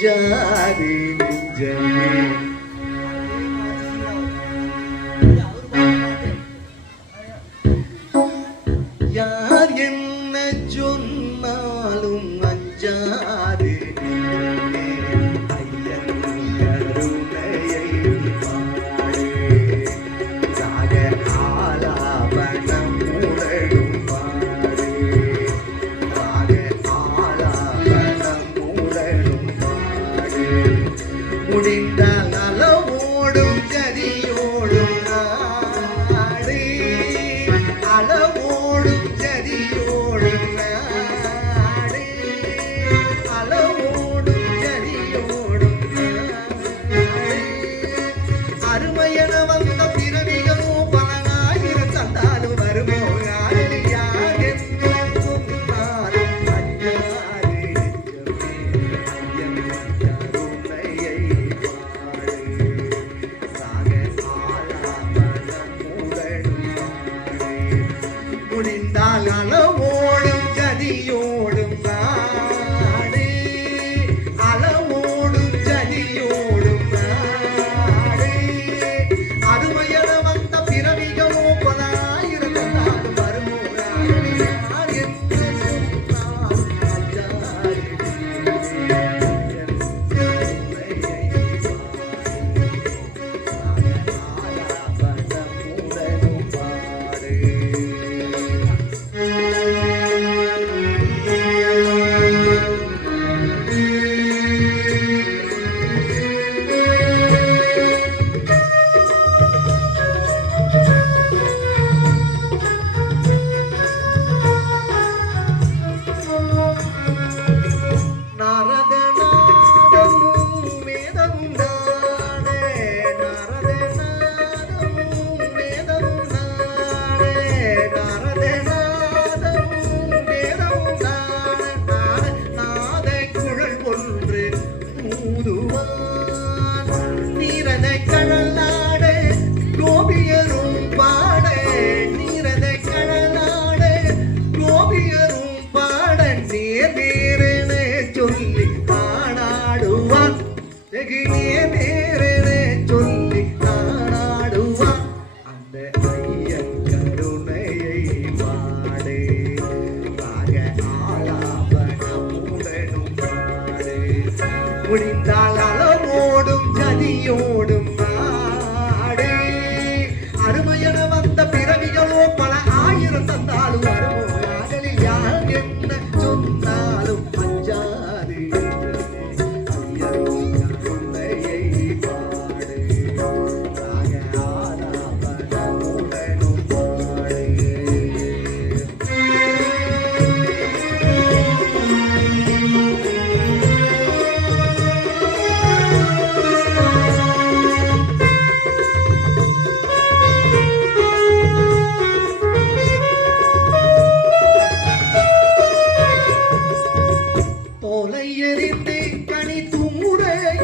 அஞ்சாதே நெஞ்சமே. யார் என்ன சொன்னாலும் அஞ்சாதே நெஞ்சமே. ஐயன் கருணையை பாடு. ராக ஆலாபனம் உடலும் பாடு. ராக ஆலாபனம் உடலும் பாடு. முடிந்தால் அளவோடும் கதியோடும் நாடு. அளவோடும் கதியோடும் நாடு. அளவோடும் கதியோடும் நாடு. அருமையென வந்த பிறவிகளோ பலனாயிரம் தந்தாலும் வருமோ யாரெல்லாம் என்று சொன்னாலும் அஞ்சாதே நெஞ்சமே. ஐயன் கருணையை பாடு. ராக ஆலாபனம் உடலும் பாடு. முடிந்தால் அளவோடும் கதியோடும் நாடு. அளவோடும் கதியோடும் நாடு. அருமையென வந்த பிறவிகளோ பலாயிரம் தந்தாலும் வருமோ யார் என்று சொன்னால் அஞ்சாதே நெஞ்சமே. ஐயன் கருணையை பாடு. ராக ஆலாபனம் உடலும் பாடு. நாரதநாதமும் வேதமும் நாடே. நாரதநாதமும் வேதமும் நாடே. நாரதநாதமும் வேதமும் நாடே. நாத குழல் ஒன்று ஊதுவான். நீரதை கழலாடே கோபியரும் பாடே. நீரதை கழலாடே கோபியரும் பாட. நேர் நேரென சொல்லி நாடாடுவான். வெகு நேர் நேரென சொல்லி நாடாடுவான். அந்த ஐயன் கருணையை பாடு. ராக ஆலாபனம் உடலும் பாடு. முடிந்தால் அளவோடும் கதியோடும் நாடு. அருமையென வந்த பிறவிகளோ பல ஆயிரம் தந்தாலும் வருமோ யாரில் யார் என்ன சொன்னாலும் அஞ்சாதே நெஞ்சமே. ஐயன் கருணையை பாடு. ராக ஆலாபனம் உடலும் பாடு. தோலை எறிந்து கனி தூர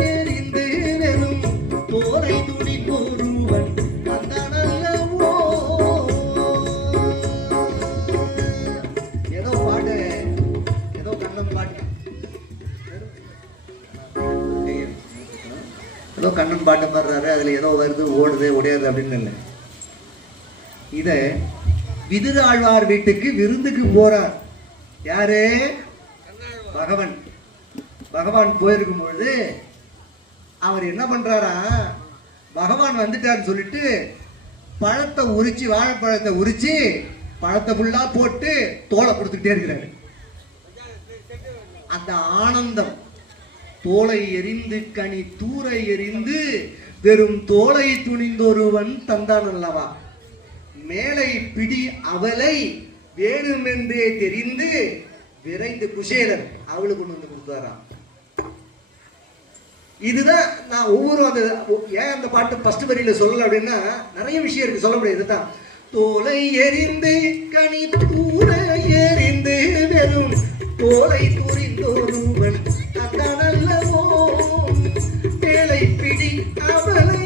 எறிந்து வெறும் தோலை துணி ஒருவன் வந்தானல்லவோ. ஏதோ பாட்டு, ஏதோ கண்ணன் பாட்டு, ஏதோ கண்ணன் பாட்டு பாடுறாரு. அதுல ஏதோ வருது ஓடுது உடையாது அப்படின்னு இல்லை. இத விதுர ஆழ்வார் வீட்டுக்கு விருந்துக்கு போறார். யாரு? பகவான். பகவான் போயிருக்கும் பொழுது அவர் என்ன பண்றாரா, பகவான் வந்துட்டாருன்னு சொல்லிட்டு பழத்தை உரிச்சு, வாழைப்பழத்தை உரிச்சு பழத்தை ஃபுல்லா போட்டு தோலை கொடுத்துக்கிட்டே இருக்கிறாரு. அந்த ஆனந்தம். தோலை எரிந்து கனி தூர எரிந்து வெறும் தோலை துணிந்தொருவன் தந்தான் அல்லவா. மேலை பிடி அவளை வேணுமென்றே தெரிந்து விரைந்து குசேலன் அவளுக்கு கொண்டு வந்து கொடுத்தாராம். இதுதான் நான் ஒவ்வொரு அந்த ஏன் அந்த பாட்டு ஃபர்ஸ்ட் வரியில சொல்லல அப்படின்னா நிறைய விஷயம் இருக்கு, சொல்ல முடியாது. இதுதான் தோலை எரிந்து கனி தூர எரிந்து வெறும் தோலை துரிந்தொருவன் தந்தானல்லவோ. மேலை பிடி அவளை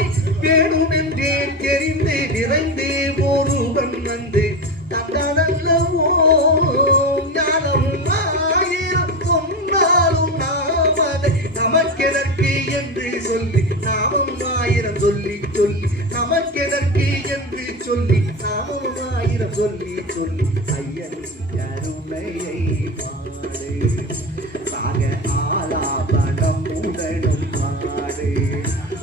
வேணுமென்றே தெரிந்து விரைந்து ஒருவன் வந்து தந்தானல்லவோ. ஞானம் ஆயிரம் சொன்னாலும் நாம் அதை நமக்கு நமக்கெதற்கு என்று சொல்லி நாமும் ஆயிரம் சொல்லி சொல்லி நமக்கெதற்கு என்று சொல்லி நாமும் ஆயிரம் சொல்லி சொல்லி ஐயன் கருணையை பாடு சாக ஆலாபனம் உடனும் பாடு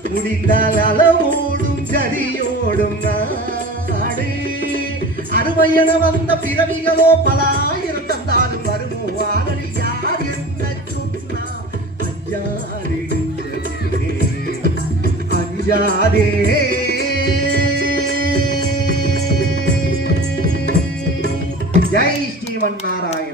முடிந்தால் அளவோடும் ஜதியோடும் நாடு அருமையென வந்த பிறவிகளோ பல ஆயிரம் தந்தாலும் வருமோ ஆதரி யார் என்ன சொன்னா அஞ்சாதே அஞ்சாதே ஜெய் ஸ்ரீமன் நாராயண.